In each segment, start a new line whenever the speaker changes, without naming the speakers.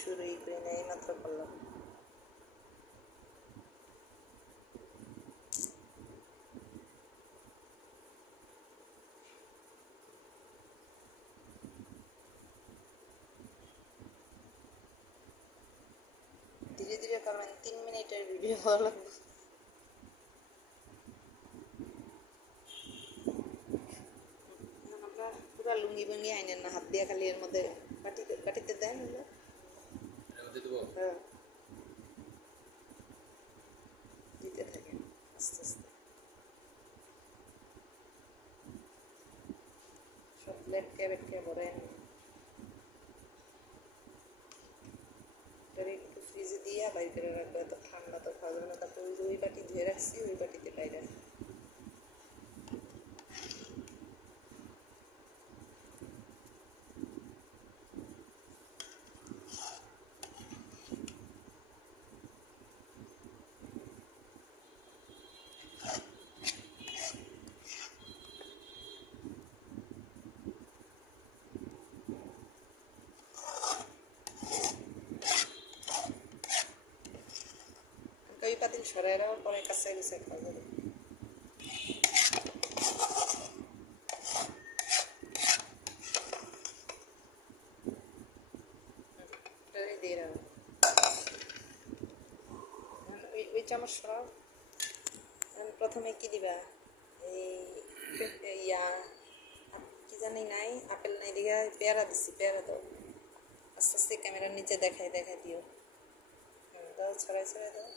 শুরুই করি, না, এই মাত্র করলাম। ধীরে ধীরে করবেন তিন মিনিটের ভিডিও ভালো লাগবে। পুরা লুঙ্গি ভুঙ্গি আইনেন না, হাত দিয়ে খালি এর মধ্যে বাটিতে বাটিতে দেন ওগুলো
এর মধ্যে দেবো
হ্যাঁ দিতে থাকেন আস্তে আস্তে বেটকে ভরেন এটারে একটু ফ্রিজে দিয়ে বাইর রাখবে এত ঠান্ডা তো ভালো না তারপর ওই বাটি ধুয়ে রাখছি ওই বাটিতে গেছে খাওয়া যাবে এটাই দিয়ে রাখো এখন ওই চামচ সরাও প্রথমে কি দিবা এই ইয়া কি জানি নাই আপেল নাই দিঘা পেয়ারা দিছি পেয়ারা দাও আস্তে আস্তে ক্যামেরার নিচে দেখাই দেখাই দিও দাও ছড়াই ছড়াই দাও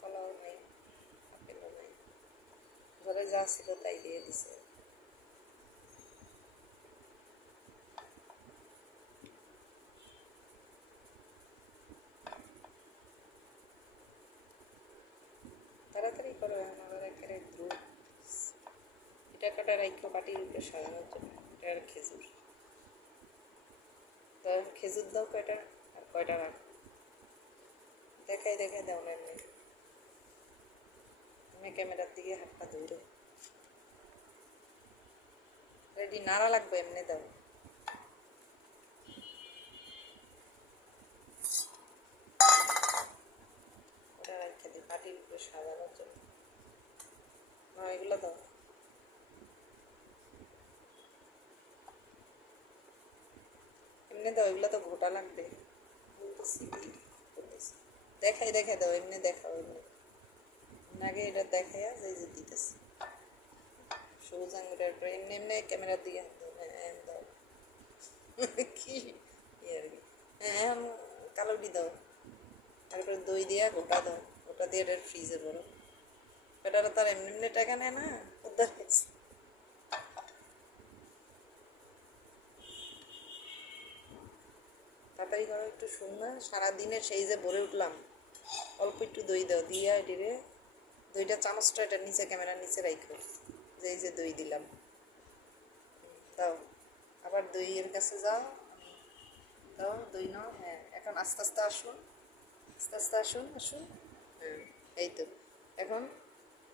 কলাও নেই আপেলও নেই ঘরে তাই দিয়ে দিছে তাড়াতাড়ি করো, এখন আবার একেবারে দ্রুত এটা কাটা রাখো বাটির উপরে সাজানোর জন্য? এটা আর খেজুর। খেজুর দাও কয়টা? আর কয়টা রাখো? দেখাই দেখাই দাও না তুমি ক্যামেরার দিকে হাতটা দৌড়ে রেডি নাড়া লাগবে এমনি দাও ওটা রেখে দাও এমনি দাও এগুলো তো ঘোটা লাগবে দেখাই দেখাই দাও এমনি দেখাও এমনি আগে এটা দেখাইয়া যে যে দিতেছি। সবুজ আঙুরের উপরে। এমনি এমনি ক্যামেরার দিকে হাত হ্যাঁ দাও। কি? আর কি। হ্যাঁ কালোটি দাও। তারপরে দই দিয়া গোটা দাও। গোটা দিয়ে এটা ফ্রিজে ভরো। এটারও তার এমনি এমনি টাকা নেয় না। উদ্ধার হয়েছে তাড়াতাড়ি করো, একটু সুন্দর সারাদিনের সেই যে ভরে উঠলাম। অল্প একটু দই দাও। দিয়ে এটিরে দইটা চামচটা এটা নিচে ক্যামেরার নিচে রাখো যে এই যে দই দিলাম। দাও। আবার দইয়ের কাছে যাও। দাও দই নাও। হ্যাঁ এখন আস্তে আস্তে আসুন। আস্তে আস্তে আসুন আসুন। হ্যাঁ। এই তো। এখন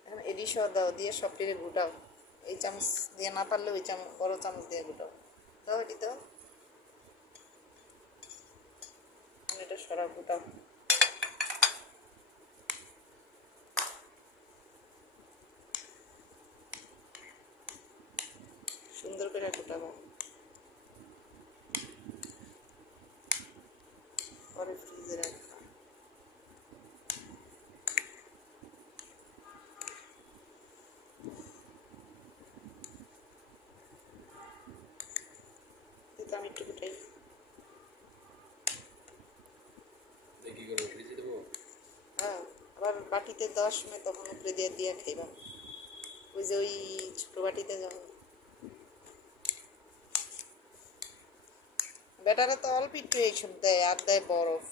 এখন এডি সহ দাও দিয়ে সবটিরে ঘুটাও এই চামচ দিয়ে না পারলে ওই চামচ বড় চামচ দিয়ে ঘুটাও দাও এটি দাও। এটা সরা ঘুটাও সুন্দর করে ঘুটাবো পরে ফ্রিজে রাখবা। আমি একটু
দেবো?
হ্যাঁ আবার বাটিতে দেওয়ার সময় তখন উপরে দিয়ে দিয়ে খাইবা। ওই যে ওই ছোটো বাটিতে যখন বেটারে তো অল্প একটু এইসব দেয়, আর দেয় বরফ।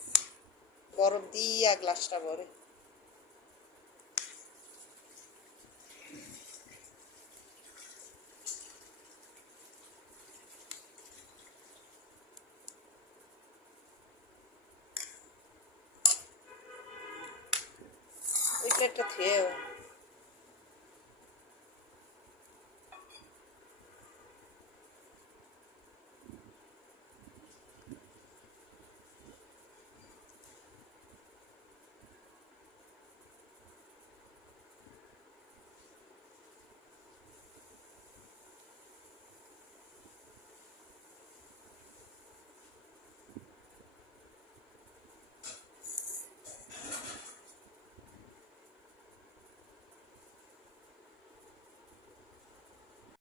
বরফ দিয়া গ্লাসটা ভরে। ওই প্লেটটা খেয়েও।